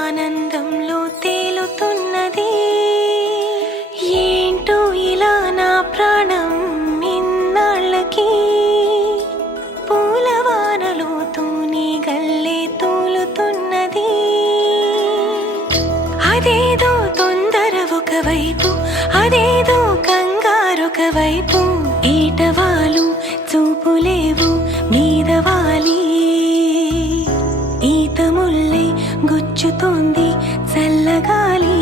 ఆనందంలో తేలుతున్నది. ఏంటో ఇలా నా ప్రాణం ఇన్నాళ్ళకి పూలవానలో తూని గల్లే తూలుతున్నది. అదేదో తొందర ఒకవైపు, అదేదో కంగారొక వైపు, ఈటవాలు చూపులేవు మీదవాలి. ఈత ముల్లే గుచ్చుతోంది చల్లగాలి.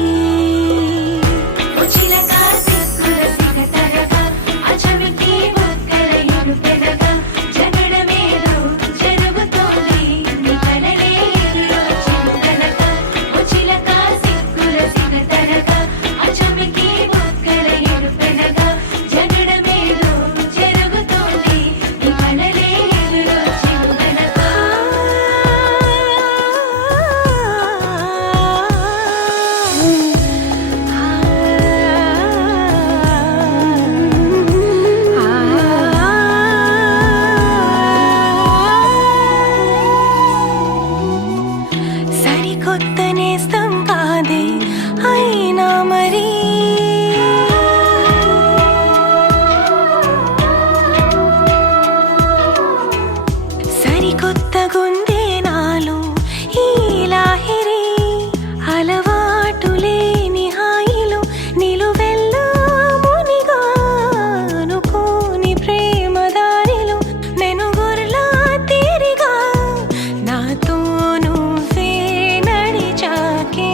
సరికొత్త నేస్తం కాదే అయినా మరి సరికొత్త గుందే నాలో ఈ లాహిరి. అలవాటు లేని హాయిలో నిలువెల్లా మునిగా అనుకోని ప్రేమ దారిలో మెనుగుర్లా తీరిగా నాతో నువ్వే నడిచాకే.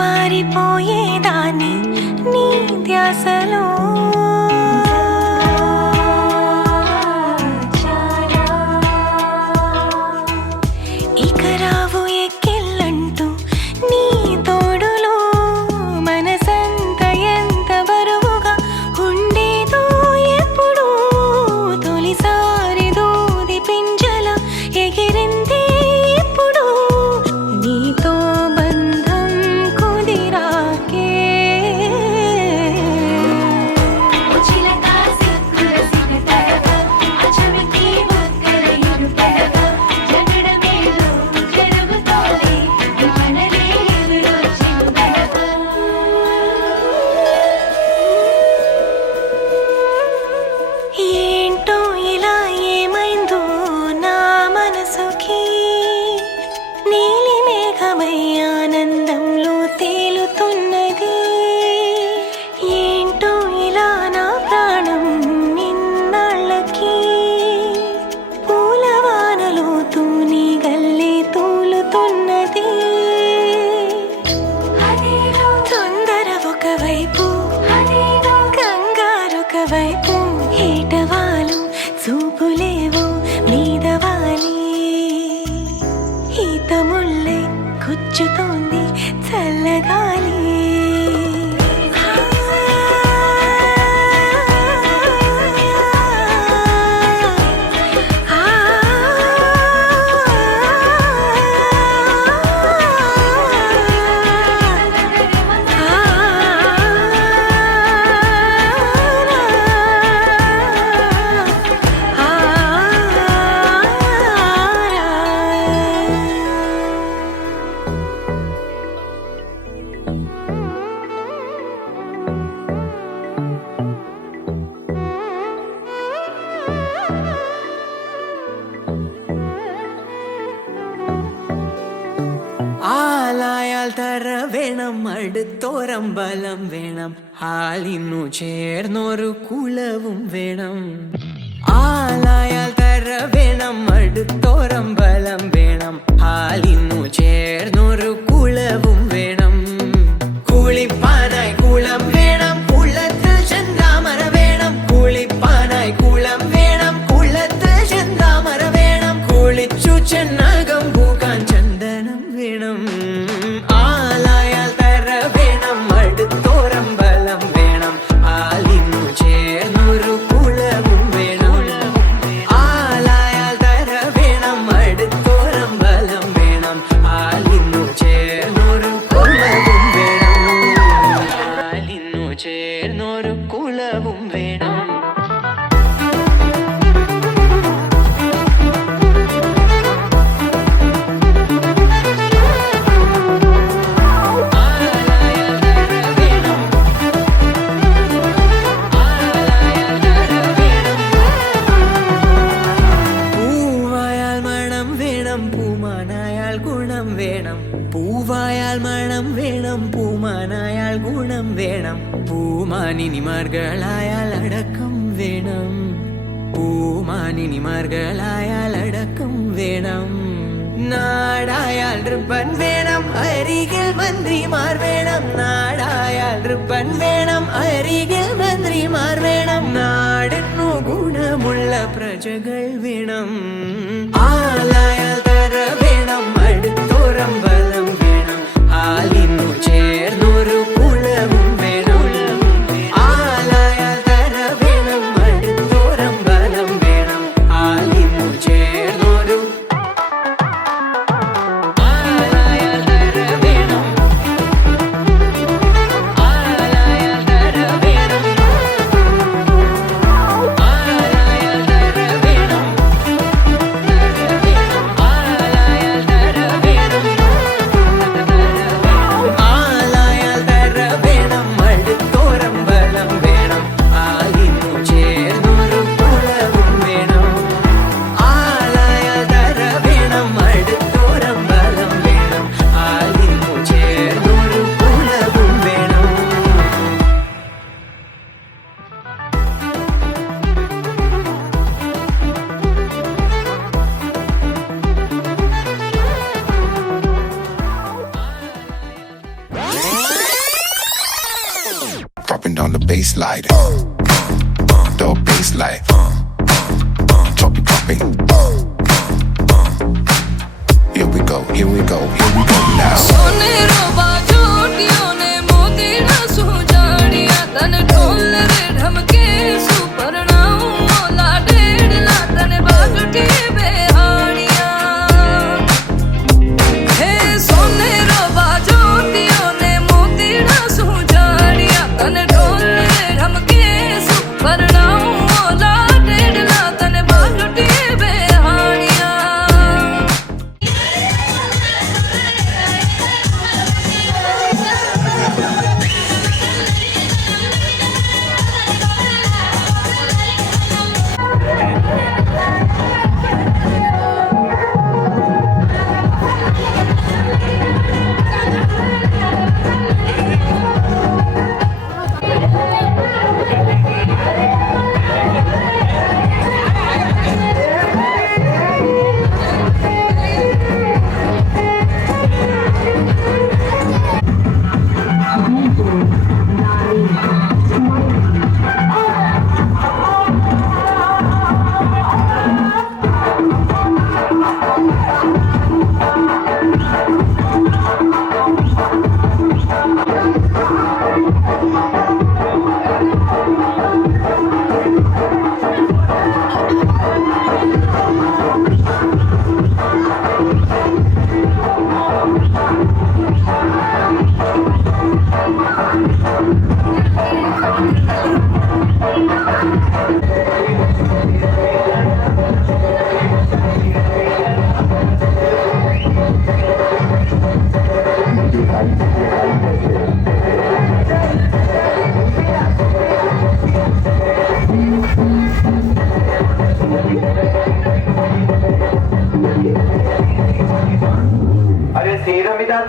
మారిపోయేదాన్ని నీ ధ్యాసలో. ఇక రావు ఎక్కిళ్ళంటూ నీ తోడులో మనసంత ఎంత బరువుగా ఉండేదో ఎప్పుడు. తొలిసారి దూది పింజల ఎగిరింది ఇప్పుడు నీతో ఆనందంలో తేలుతున్నది. ఏంటో ఇలా నా ప్రాణం ఇన్నాళ్ళకి పూలవానలో తూని గల్లే తూలుతున్నది. తొందర ఒకవైపు, కంగారొక వైపు, ఏటవాలు చూపులేవు మీదవాలి. ఈత ముల్లే గుచ్చుతోంది చల్లగాలి. ആലായാൽ തര വേണം അടുത്തോരം ബലം വേണം ആളിന്നു ചേർന്നൊരു കുലവും വേണം. ആലായാൽ തര വേണം അടുത്തോരം ബലം വേണം ഹാലിന്നു ചേർന്നൊരു കുളവും വേണം കുളിപ്പാനായി കുളം വേണം കുളത്തിൽ ചെന്താമര വേണം കുളിപ്പാനായി കുളം വേണം കുളത്തിൽ ചെന്താമര വേണം കുളിച്ചു ചെന്നകം പൂക്കാൻ ചന്ദനം വേണം ആലായാൽ തര വേണം അടുത്തോരം ബലം വേണം ഹാലിന്നു ചേർന്നൊരു കുളവും വേണം ആലായാൽ തര വേണം അടുത്തോരം ബലം വേണം ഹാലിന്നു ചേർന്നൊരു കുളവും വേണം ഹാലിന്നു ചേർന്നൊരു കുളവും വേണം പൂവായാൽ മണം വേണം പൂമാനായാൽ ഗുണം വേണം പൂവായാൽ മണം വേണം പൂമാനായാൽ ഗുണം വേണം പൂമാനിനിമാർഗളായാൽ അടക്കം വേണം പൂമാനിനിമാർഗളായാൽ അടക്കം വേണം നാടായാൽ റിപ്പൻ വേണം അരികിൽ മന്ത്രിമാർ വേണം നാടായാൽ റിപ്പൻ വേണം അരികിൽ മന്ത്രിമാർ വേണം നാടിനു ഗുണമുള്ള പ്രജകൾ വേണം ആലായാൽ തര വേണം അടുത്തോരം ബലം വേണം ഹാലിന്നു ചേർന്നൊരു കുളവും വേണം ആലായാൽ തര വേണം അടുത്തോരം ബലം വേണം ഹാലിന്നു ചേർന്നൊരു ആലായാൽ തര വേണം ആലായാൽ തര വേണം ആലായാൽ തര വേണം ആലായാൽ തര വേണം ആലായാൽ തര വേണം അടുത്തോരം ബലം വേണം ഹാലിന്നു ചേർന്നൊരു കുളവും വേണം ആലായാൽ തര വേണം അടുത്തോരം ബലം വേണം ഹാലിന്നു ചേർന്നൊരു കുളവും വേണം Dropping down the baseline, the baseline, dropping. Here we go, here we go, here we go now. सोने रोबा चोटियों ने मोती न सुजाड़िया तन ढोल रे ढमके सुपरनाऊ मोला डेढ़ला तन बाजुटी बेहाड़िया हे सोने रोबा चोटियों ने मोती न सुजाड़िया तन ढोल रे ढमके सुपरनाऊ मोला डेढ़ला तन बाजुटी बेहाड़िया अरे सीरम इधर